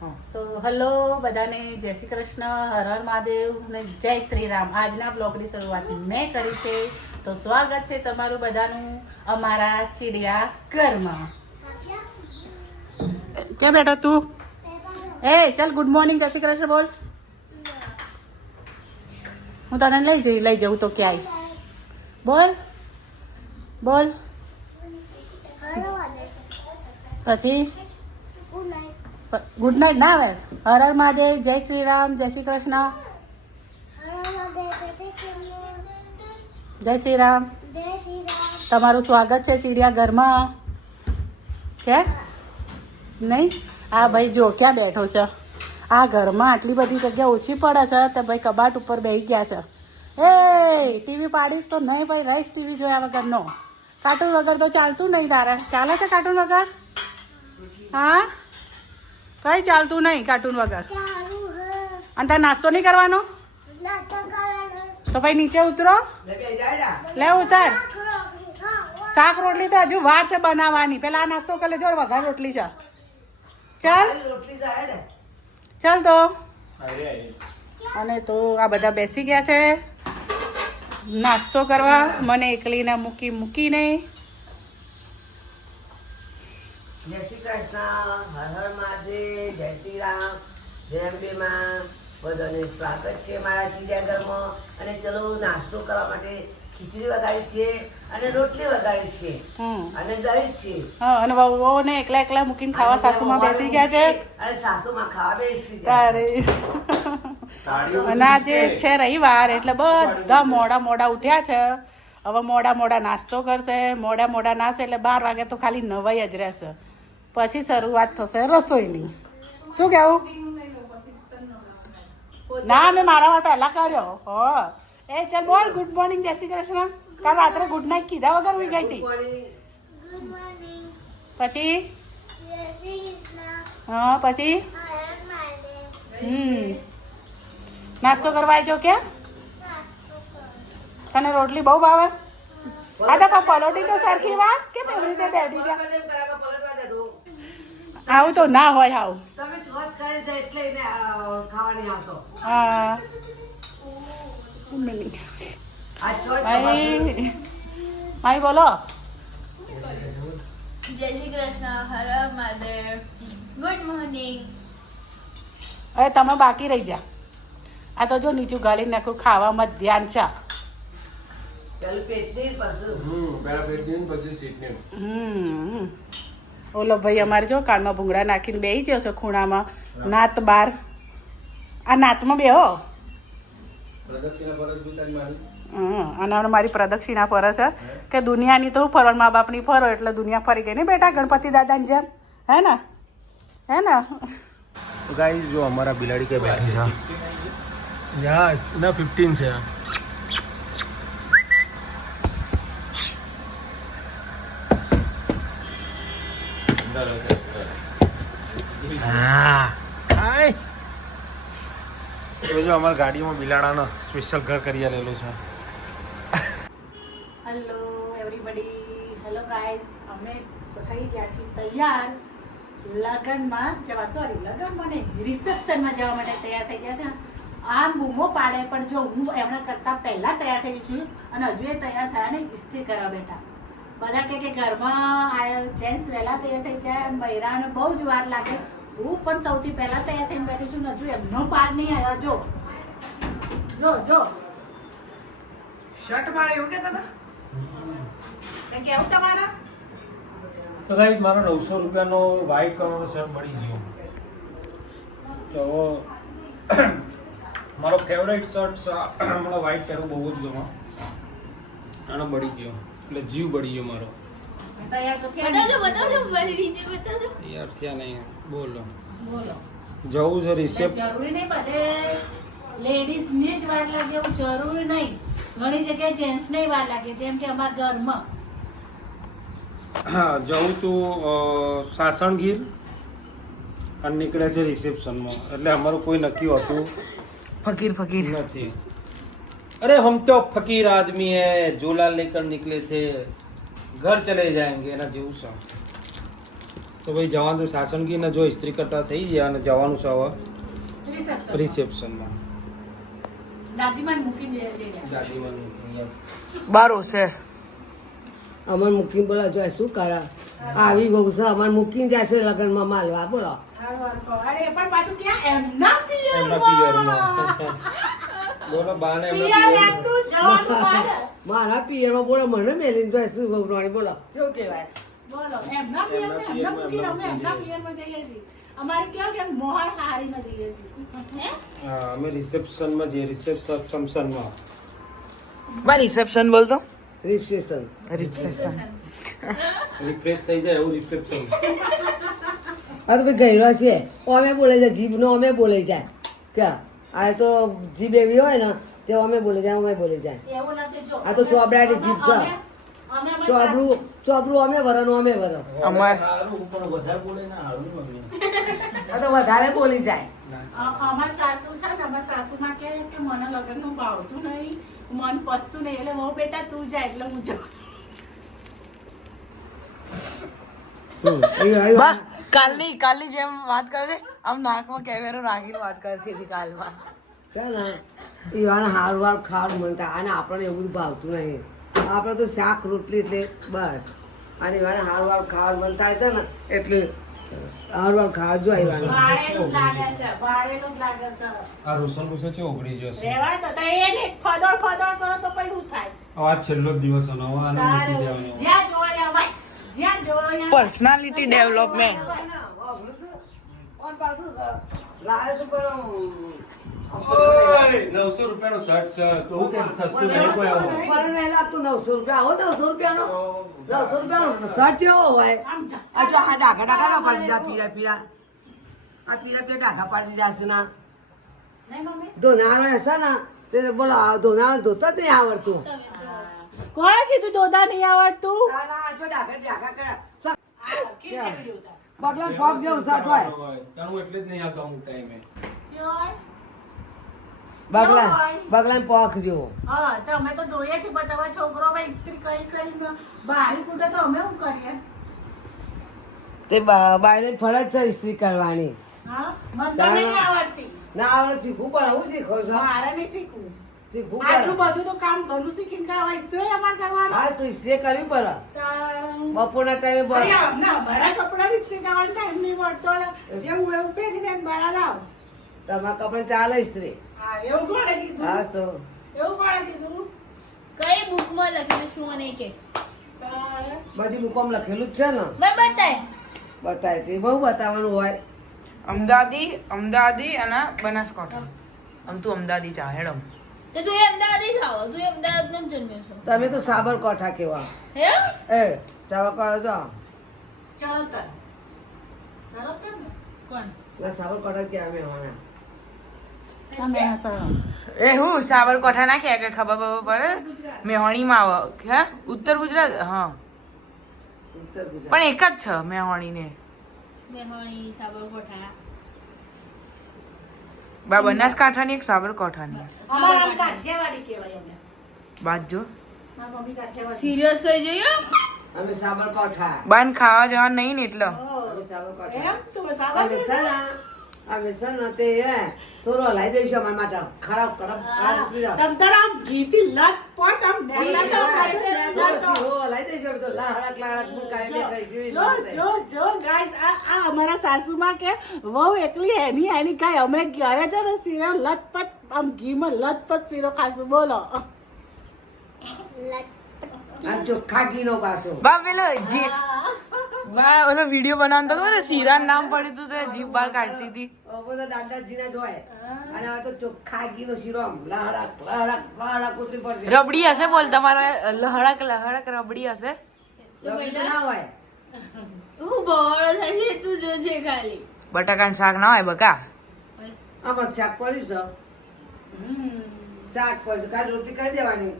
તો હલો બધાને, જય શ્રી કૃષ્ણ, હર હર મહાદેવ ને જય શ્રી રામ. આજના બ્લોગની શરૂઆત મેં કરી છે, તો સ્વાગત છે તમારું બધાનું અમારા ચીડિયા ઘરમાં. ક્યાં બેઠો તું? એ ચાલ ગુડ મોર્નિંગ, જય શ્રી કૃષ્ણ બોલ. હું તને લઈ જઉં તો ક્યાંય બોલ બોલ. પછી ગુડ નાઇટ ના આવે. હર હર મહાદેવ, જય શ્રી રામ, જય શ્રી કૃષ્ણ, જય શ્રી રામ. તમારું સ્વાગત છે ચીડિયા ઘરમાં. કે નહીં? આ ભાઈ જો ક્યાં બેઠો છે. આ ઘરમાં આટલી બધી જગ્યા ઓછી પડે છે તો ભાઈ કબાટ ઉપર બેસી ગયા છે. એ ટીવી પાડીશ તો નહીં ભાઈ, રહીશ ટીવી જોયા વગરનો. કાર્ટૂન વગર તો ચાલતું નહીં તારે. ચાલે છે કાર્ટૂન વગર? હા, કઈ ચાલતું નહીં કાર્ટૂન વગર. અને તારે નાસ્તો નહીં કરવાનો? તો ભાઈ નીચે ઉતરો. લે ઉતર. શાક રોટલી તો હજુ વાર છે બનાવવાની. પેલા આ નાસ્તો કરી લેજો, વઘાર રોટલી છે. ચાલ ચાલ તો. અને તો આ બધા બેસી ગયા છે નાસ્તો કરવા. મને એકલીને મૂકી નહીં. જય શ્રી કૃષ્ણ, હર હર મહાદેવ, જય શ્રી રામ, જય અંબેમાં. બધાને સ્વાગત છે મારા ચીડિયા ઘરમાં. અને ચલો નાસ્તો કરવા માટે ખીચડી વગાડી છે અને રોટલી વગાડી છે અને દહીં છે. હા, અને વહુને એકલા એકલા મૂકીને ખાવા સાસુમાં બેસી ગયા છે. અને સાસુમાં ખાવા બેસી ગયા. અને આજે છે રવિવાર એટલે બધા મોડા ઉઠ્યા છે. હવે મોડા નાસ્તો કરશે. મોડા નાશે એટલે 12 વાગે તો ખાલી નવાઈ જ રહેશે. પછી શરૂઆત થશે રસોઈની. શું કહેવું? ના, મેં મારા માટે પહેલા કર્યો. હો એ ચાલ બોલ ગુડ મોર્નિંગ, જય શ્રી કૃષ્ણ. કાલ રાત્રે ગુડ નાઇટ કીધા વગર ઉઈ ગઈ હતી. પછી હા, પછી નાસ્તો કરવા આવજો. કે તને રોટલી બહુ ભાવે? આ તો પલોટી તો સરખી વાત કે એવી રીતે બેઠી છે. આવું તો ના હોય. આવું તમે ચોથ કરી દે એટલે એને ખાવાની આવતો. હા આ ચોથ ભાઈ બોલો. જય શ્રી કૃષ્ણ, હર હર મહાદેવ, ગુડ મોર્નિંગ. હવે તમે બાકી રહી જા. આ તો જો નીચું ગાળી નાખું, ખાવામાં જ ધ્યાન છે. ઓલો ભાઈ અમારે જો કાનમાં ભૂંગળા નાખીને બેસી ગયો છે ખૂણામાં. નાત બાર. આ નાતમાં બેહો. અને મારી પ્રદક્ષિણા ફરે છે કે દુનિયાની તો ફરવા, મા બાપની ફરો એટલે દુનિયા ફરી ગઈ ને બેટા, ગણપતિ દાદાની જેમ. હે ને? ગાઈસ જો हमारा बिलाड़ी के बैठी है यस ना 15 છે. તો જો અમારી ગાડીમાં બિલાડાનો સ્પેશિયલ ઘર કરી લેલું છે. Hello everybody, hello guys. અમે થઈ ગયા છીએ તૈયાર લગ્નમાં રિસેપ્શનમાં જવા માટે તૈયાર થઈ ગયા છે. આમ બૂમો પાડે પણ જો હું એમના કરતાં પહેલાં તૈયાર થઈ છું અને હજુ એ તૈયાર થયા ને ઇસ્ત્રી કરવા બેઠા. બધા કે ઘરમાં જેન્ટ્સ વહેલા તૈયાર થઈ જાય અને બૈરાને બહુ જ વાર લાગે. હું પણ સૌથી પહેલાં તૈયાર થઈને બેઠી છું ને હજુ એમનો પાર નહીં આવ્યો. જો શર્ટ મારે એવું કહેતા હતા કેવું તમારા? તો ગાઈસ મારો 900 રૂપિયાનો વ્હાઈટ કલરનો શર્ટ મળી ગયો. તો મારો ફેવરેટ શર્ટ મને વ્હાઈટ પહેરવું બહુ જ ગમે. આનો બળી ગયો એટલે જીવ બળી ગયો મારો. તૈયાર તો થયા બતાજો યાર ક્યાં નહીં. બોલો જવું છે રિસેપ્શન. જરૂરી નહીં બધે લેડીઝને જ વાર લાગે એવું જરૂરી નહીં. ઘણી જગ્યાએ જેન્ટ્સને વાર લાગે, જેમ કે અમારા ઘરમાં. હા, જવું તું સાસણગીર અને નીકળે છે રિસેપ્શનમાં. એટલે અમારું કોઈ નક્કી હોતું ફકીર નથી. अरे हम तो फकीर आदमी है, झोला लेकर निकले थे, घर चले जाएंगे ना जीव सा. તો ભાઈ જવાનું તો સાસણગીર ને જો ઇસ્ત્રી કરતા થઈ ગયા અને જવાનું છે હવે રિસેપ્શન રિસેપ્શનમાં દાદીમાને મૂકીને જઈએ છીએ દાદીમાં બારો છે અમાર મૂકીને બોલો જો શું કરે આવી ગયું છે અમાર મૂકીને જાય છે લગ્નમાં માલવા બોલો અરે પણ પાછું ક્યાં એમના એમના પિયરમાં પિયરમાં બોલો બાને એમના પિયર પિયરમાં એમનું જવાનું મારે. મારા પિયરમાં બોલો મને મેલીને જાય શું ગૌરાણી બોલો કેવું કહેવાય બોલો એમના પિયરમાં એમના મૂકીને અમે એમના પિયરમાં જઈએ છીએ અમારે કેવું કે મોહર હારીમાં જઈએ છીએ હે? હા અમે રિસેપ્શનમાં જઈએ રિસેપ્શનમાં બા રિસેપ્શન બોલતો રિસેપ્શન રિસેપ્શન રિફ્રેશ થઈ જાય એવું રિસેપ્શન આ તો ભાઈ ગયરો છે અમે બોલાઈ જાય જીભનો અમે બોલાઈ જાય ક્યાં આ તો જીભ એવી હોય ને તે અમે બોલી જાય અમે બોલી જાય એવું નથી જો આ તો ચોબડાટી જીભ છે અમે ચોબડું અમે વરનું અમે વર અમાર સારું પણ વધારે બોલે ના હારું મમ્મી આ તો વધારે બોલી જાય અમાર સાસુ છે ને અમાર સાસુમાં કે મને લગ્નનું ભાવતું નહીં મન પસતું નહીં એટલે હું બેટા તું જાય એટલે હું જાઉં બા કાલની જેમ વાત કરજે આમ નાકમાં કેમેરો નાખીને વાત કરતી હતી કાલમાં છે ને એવાને હારું વાર ખાવાનું મનતા અને આપણને એવું બધું ભાવતું નહીં આપણે તો શાક રોટલી એટલે બસ અને એવાને હારું વાર ખાવાનું મન થાય છે ને એટલે હારું વાર ખાવા જો આવ્યા ભાડેલું જ લાગે છે ભાડેલું જ લાગે છે આ રોશન રોશન છે ઓગળી જશે રહેવાય તો એને ફદોડ ફદોડ કરો તો પછી શું થાય આ છેલ્લો જ દિવસ હતો હવે આને મૂકી દેવાનો જ્યાં જોયા ભાઈ જ્યાં જોયા પર્સનાલિટી ડેવલપમેન્ટ ઓય 900 રૂપિયાનો શર્ટ છે તો હું કેમ સસ્તું નહીં કોઈ આવો મને નહીં લાગતું 900 રૂપિયા આવો 900 રૂપિયાનો 900 રૂપિયાનો શર્ટ કેવો હોય આમ જા આ જો આ ડાઘા ડાઘા ના પાડી દીધા પીળા પીળા આ પીળા પીળા ડાઘા પાડી દીધા છે ના નહીં મમ્મી ધોનારો હશે ને તે બોલો ધોનારો ધોતા જ નહીં આવડતું કોણે કીધું દોદા નહીં આવડતું ના ના આ જો ડાઘા ડાઘા કર્યા કેમ બગલા પગ જેવું શર્ટ હોય તારું એટલે જ નહીં આવતો અમુક ટાઈમે બગલા પગ જેવો હા તો અમે તો ધોઈએ છીએ પણ તમારા છોકરો ભાઈ ઇસ્ત્રી કરીને બહાર કૂટે તો અમે શું કરીએ તે બાયરે ફરજ છે ઇસ્ત્રી કરવાની હા મને તો નહીં આવડતી ના આવડે શીખવું પણ હું શીખો છો મારે નહીં શીખવું શીખવું આટલું પડે બધું તો કામ ઘરનું શીખીને કાંઈ ઇસ્ત્રી અમારે કરવાનું હા તો ઇસ્ત્રી કરવી પડે તારું- બપોરના ટાઈમે બસ અરે, ના, મારા કપડાની ઇસ્ત્રી કરવાનો time નહીં મળતો ને. જેવું એવું પહેરીને બહાર આવ. તમારા કપડે ચાલે ઇસ્ત્રી હા, એવું કોણે કીધું? હા તો એવું કોણે કીધું? કઈ બુકમાં લખેલું શું અને કે તારે? બધી બુકોમ લખેલું જ છે ને મને બતાય બતાય તે બહુ બતાવવાનું હોય અમદાવાદી અને બનાસકાંઠા આમ તું અમદાવાદી ચા હેડમ તો તું એ અમદાવાદ જ આવો તું એ અમદાવાદમાં જ જન્મ્યો છો તમે તો સાબરકાંઠા કેવા હે એ સાબરકાંઠા જો ચરોતર. ચરોતર ને? કોણ ના સાબરકાંઠા ક્યાં અમે હોણા તમે હસો. એ હું સાબરકાંઠા ના કે ખબર પડે મેહોણીમાં આવે હે ઉત્તર ગુજરાત હા ઉત્તર ગુજરાત પણ એક જ છે મેહોણીને મેહોણી સાબરકોઠા બા બનાસકાંઠાની એક સાબરકાંઠાની અમારે આમ કાઠિયાવાડી કહેવાય અમને. બાદ જો મારી મમ્મી કાઠિયાવાડી. સિરિયસ થઈ જઈએ અમે સાબરકાંઠા બાન ખાવા જવાનું નહીં ને એટલે ઓહ, અમે સાબરકાંઠા એમ? તું અમે સાબરકાંઠા? છે ને તે થોડો હલાઈ દઈશું અમારા માટે ખરાબ ખરાબ ખરાબ ઉતરી જાવ તમ તારા આમ ઘીથી લથપથ આમ ઘી તો ખાઈ દે. હલાઈ દઈશું અમે તો લાહડક લાહડક મુકાઈ જો જો જો ગાઈસ આ અમારા સાસુમાં કે વહુ એકલી એની કાંઈ અમે ઘરે છે ને શીરો લથપથ આમ ઘીમાં લથપથ શીરો ખાશું બોલો અને ચોખ્ખા ઘીનો પાછો બા પેલો જી બા ઓલો વિડીયો બનાવતો હતો ને શીરા નામ પડ્યું હતું તો જીભ બહાર કાઢતી હતી બધા દાદાજીના જ હોય અને હવે તો ચોખ્ખા ઘીનો શીરો આમ લહડક લહડક લહડક ઉતરી પડશે રબડી હશે બોલ તમારા લહડક લહડક રબડી હશે રબડી તો ના હોય હું બહોળો થાય છે તું જોજે ખાલી બટાકાનું શાક ના હોય બકા આમાં શાક પડ્યું છે શાક પડશે કાલ રોટલી કરી દેવાની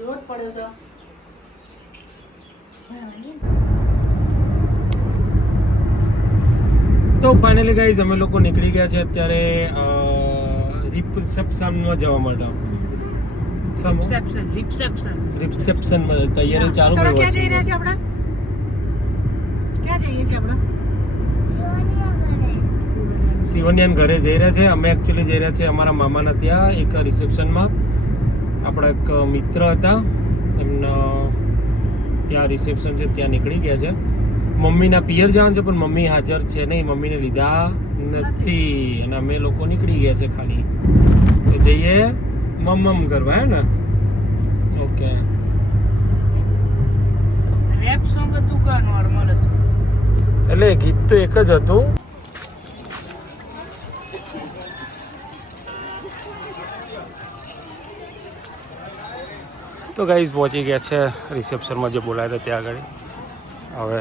લોટ પડ્યો છે તો ફાઇનલી ગાઈઝ અમે લોકો નીકળી ગયા છે અત્યારે રિસેપ્શનમાં જવા માટે રિસેપ્શન રિસેપ્શનમાં તૈયારી ચાલુ તો કરી ક્યાં જઈ રહ્યા છે આપણે ક્યાં જઈએ છીએ આપણે? શિવન્યાન ઘરે જઈ રહ્યા છે. અમે એકચ્યુઅલી જઈ રહ્યા છે અમારા મામાના ત્યાં એક રિસેપ્શનમાં. આપણા એક મિત્ર હતા, એમના ત્યાં રિસેપ્શન છે, ત્યાં નીકળી ગયા છે. મમ્મીના પિયર જવાનું છે પણ મમ્મી હાજર છે નહીં, મમ્મીને લીધા નથી અને અમે લોકો નીકળી ગયા છે ખાલી. તો જઈએ મમ્મ કરવા, હે ને? ઓકે. રેપ સોંગ હતું કે નોર્મલ હતું? એટલે ગીત તો એક જ હતું. તો ગાઈઝ પહોંચી ગયા છે રિસેપ્શનમાં જે બોલાયા હતા ત્યાં આગળ. હવે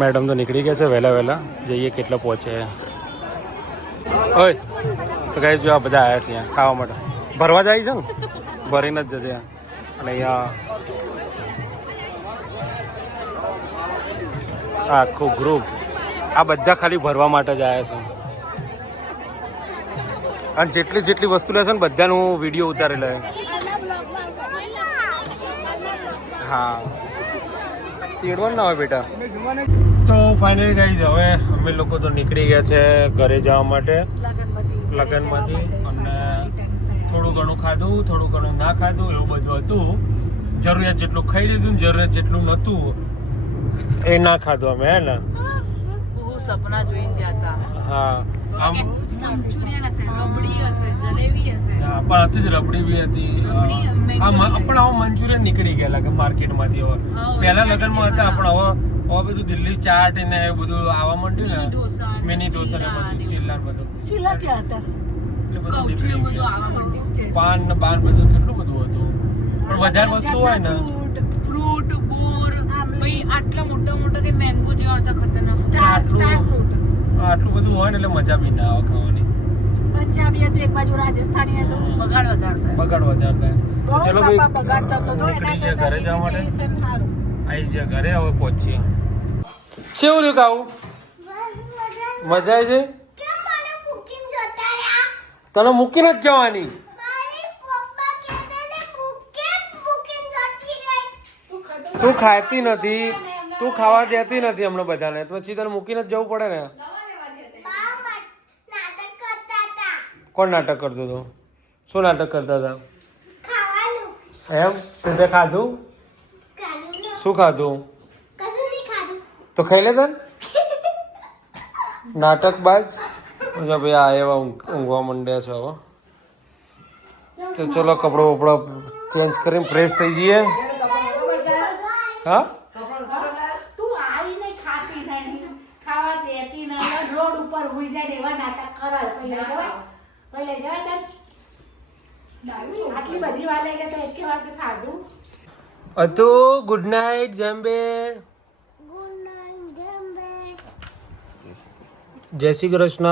મેડમ તો નીકળી ગયા છે વહેલા વહેલા. જઈએ કેટલા પહોંચે. ઓય તો ગાઈઝ જો આ બધા આવ્યા છે અહીંયા ખાવા માટે. ભરવા જાય છે ને, ભરીને જ જશે. અને અહીંયા આખું ગ્રુપ આ બધા ખાલી ભરવા માટે જ આવ્યા છે. અને જેટલી જેટલી વસ્તુ લેશે ને બધાનું વિડીયો ઉતારી લે. હા, તેડવાનું ના હોય બેટા. તો ફાઇનલી ગાઈઝ હવે અમે લોકો તો નીકળી ગયા છે ઘરે જવા માટે લગનમાંથી. અને થોડું ઘણું ખાધું, થોડું ઘણું ના ખાધું, એવું બધું હતું. જરૂરિયાત જેટલું ખાઈ લીધું, જરૂરિયાત જેટલું નહોતું એ ના ખાધું અમે, હે ને? સપના જોઈને જતા. હા, આમ મંચુરિયન હશે, રબડી હશે, જલેબી હશે. હા, પણ હતી જ રબડી બી હતી. પણ હવે મંચુરિયન નીકળી ગયા લાગે માર્કેટમાંથી. હવે પહેલા લગનમાં હતા પણ હવે બધું દિલ્હી ચાટ ને એ બધું આવવા માંડ્યું ને, મિની ઢોસા ને બધું, ચિલ્લા ને બધું. ચીલા ક્યાં હતા? એટલે બધું નીકળી ગયું. પાન ને બાન બધું કેટલું બધું હતું. પણ વધારે વસ્તુ હોય ને, ફ્રૂટ, બોર, ભાઈ આટલા મોટા મોટા કે મેંગો જેવા હતા, ખતરનાક. Star fruit. આટલું બધું હોય ને એટલે મજા બી ના આવે ખાવાની. પંજાબી હતું, એક બાજુ રાજસ્થાની હતું. બગાડ વધારે થાય. બગાડ વધારે થાય. તો ચલો ભાઈ બગાડતો હતો તો નીકળી એના ગયા ઘરે જવા માટે. કરતાં સારું. આવી ગયા ઘરે, હવે પહોંચીએ. કેવું રહ્યું કાવું? મજા આવી છે? તને મૂકીને જ જવાની. તું ખાતી નથી, તું ખાવા દેતી નથી હમણાં બધાને, તો પછી તને મૂકીને જ જવું પડે ને. કોણ નાટક કરતું હતું? શું નાટક કરતા હતા? એમ? તે ખાધું? શું ખાધું? તો ખાઈ લેતા ને? નાટક બાજ. ભાઈ આ એવા ઊંઘવા માંડ્યા છે હવે. તો ચલો કપડો વપડો ચેન્જ કરીને ફ્રેશ થઈ જઈએ. હા, તું આવીને ખાતી નહીં, ખાવા દેતી નહીં, રોડ ઉપર હુઈ જાય એવા નાટક કરે. પહેલા જવાય આટલી બધી વાર લાગે તો એટલી વાર તો ખાધું. અતુ ગુડ નાઇટ જેમ્બે. જય શ્રી કૃષ્ણ.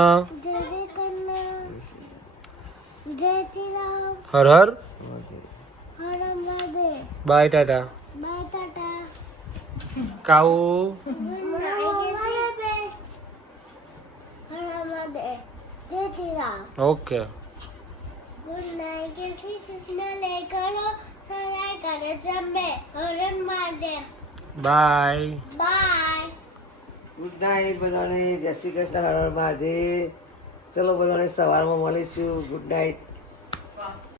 હર હર. બાય ટાટા. કાઉ. ઓકે. Good night. જય શ્રી કૃષ્ણ. લે કરો સરાય કરે જંબે હરણ માદે. બાય. બાય. ગુડ નાઇટ બધાને. જય શ્રી કૃષ્ણ, હર હર મહાદેવ. ચલો બધાને સવારમાં મળીશું. Good night.